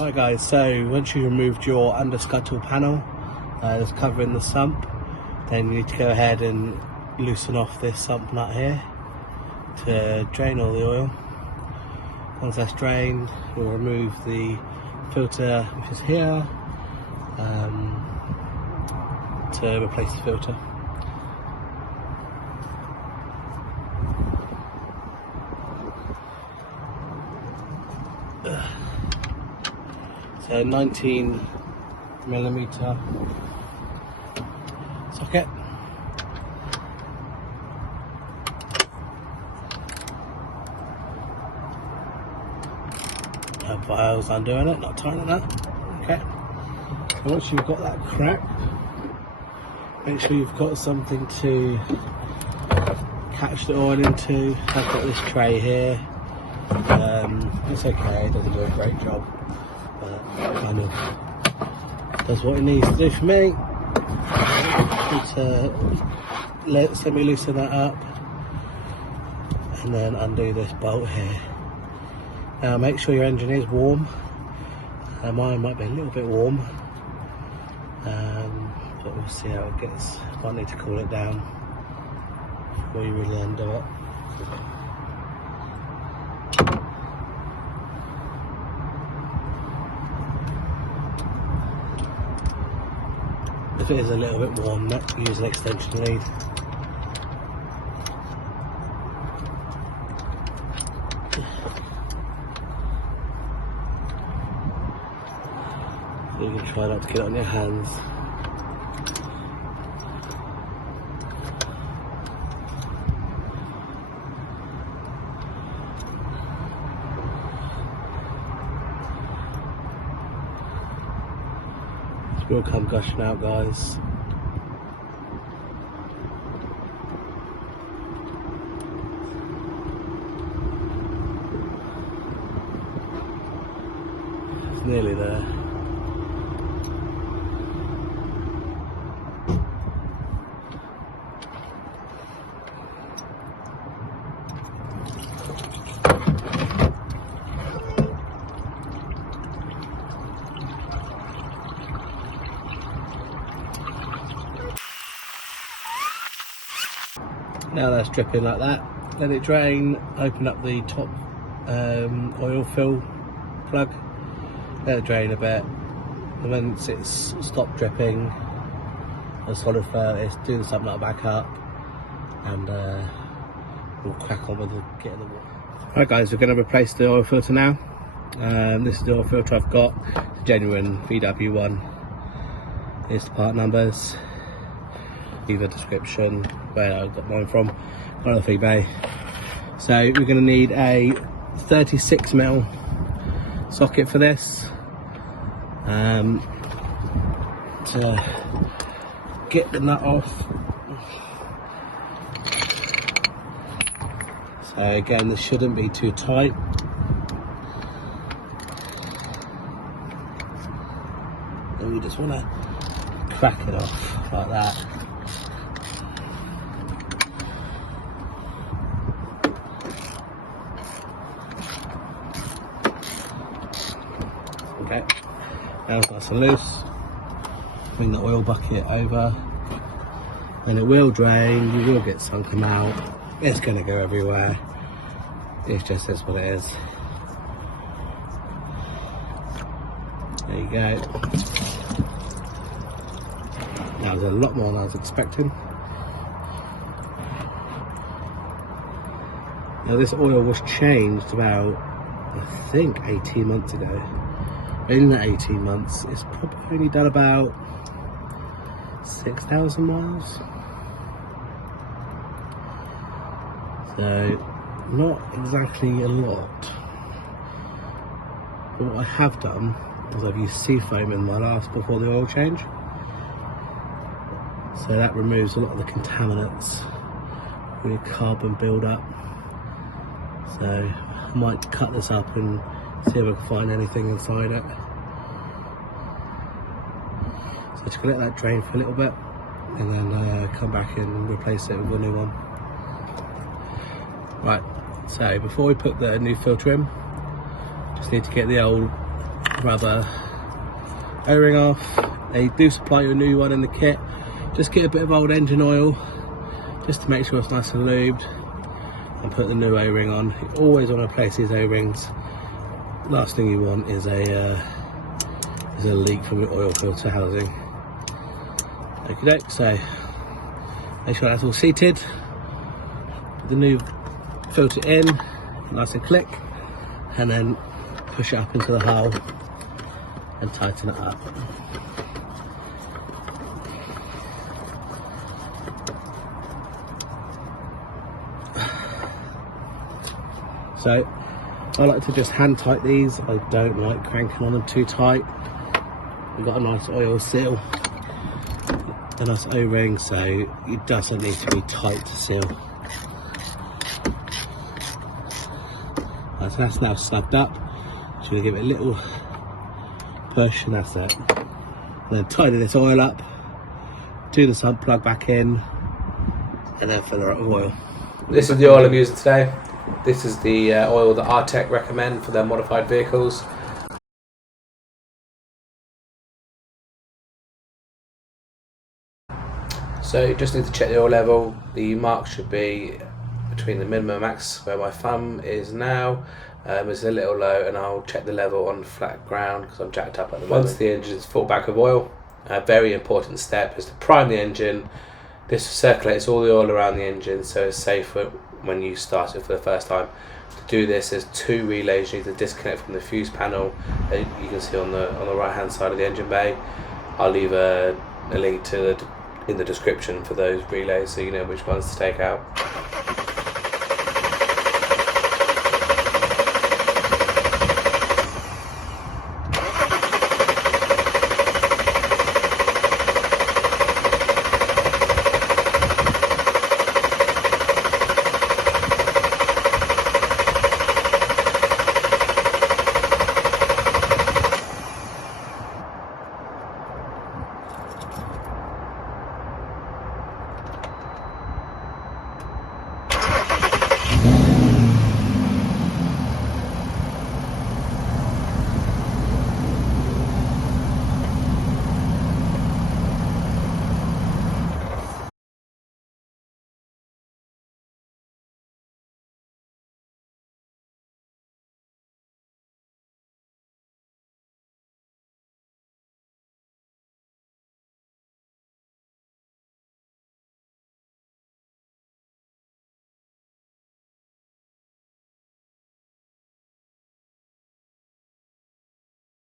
Right guys, so once you removed your under scuttle panel that's covering the sump, then you need to go ahead and loosen off this sump nut here to drain all the oil. Once that's drained, we'll remove the filter which is here to replace the filter. So 19mm socket. I was undoing it, not tightening that. Okay. So once you've got that cracked, make sure you've got something to catch the oil into. I've got this tray here. It's okay, it doesn't do a great job, but it kind of does what it needs to do for me. Let me loosen that up and then undo this bolt here. Now make sure your engine is warm. Mine might be a little bit warm, but we'll see how it gets. Might need to cool it down before you really undo it. If it is a little bit warm, use an extension lead. You can try not to get it on your hands. This will come gushing out, guys. It's nearly there. Now that's dripping like that, let it drain, open up the top oil fill plug, let it drain a bit, and once it's stopped dripping, a solid furnace, do the sump nut back up, and we'll crack on with getting the water. Right guys, we're going to replace the oil filter now. This is the oil filter I've got, it's a genuine VW1. Here's the part numbers. The description where I got mine from, got it off eBay. So we're going to need a 36mm socket for this to get the nut off. So again, this shouldn't be too tight. And we just want to crack it off like that. Okay, now it's nice and loose. Bring the oil bucket over, and it will drain. You will get some come out. It's going to go everywhere. It's just that's what it is. There you go. That was a lot more than I was expecting. Now this oil was changed about, I think, 18 months ago. In that 18 months, it's probably only done about 6,000 miles. So, not exactly a lot. But what I have done is I've used Seafoam in my last before the oil change. So that removes a lot of the contaminants, the carbon build-up. So I might cut this up and see if I can find anything inside it. So just gonna let that drain for a little bit and then come back and replace it with a new one. Right, so before we put the new filter in, just need to get the old rubber O-ring off. They do supply you a new one in the kit. Just get a bit of old engine oil just to make sure it's nice and lubed, and put the new O-ring on. You always want to replace these O-rings. Last thing you want is a leak from your oil filter housing. Okay, so make sure that's all seated. Put the new filter in, nice and click, and then push it up into the hole and tighten it up. So I like to just hand tight these. I don't like cranking on them too tight. We've got a nice oil seal, a nice O-ring, so it doesn't need to be tight to seal. So that's now slugged up. So we give it a little push, and that's it. And then tidy this oil up, do the sump plug back in, and then fill her up with oil. This is the oil I'm using today. This is the oil that R32 recommend for their modified vehicles. So you just need to check the oil level. The mark should be between the minimum and max, where my thumb is now. It's a little low, and I'll check the level on flat ground because I'm jacked up at the moment. Once the engine is full back of oil, a very important step is to prime the engine. This circulates all the oil around the engine, so it's safe when you start it for the first time. To do this, there's two relays you need to disconnect from the fuse panel that you can see on the right hand side of the engine bay. I'll leave a link to in the description for those relays so you know which ones to take out.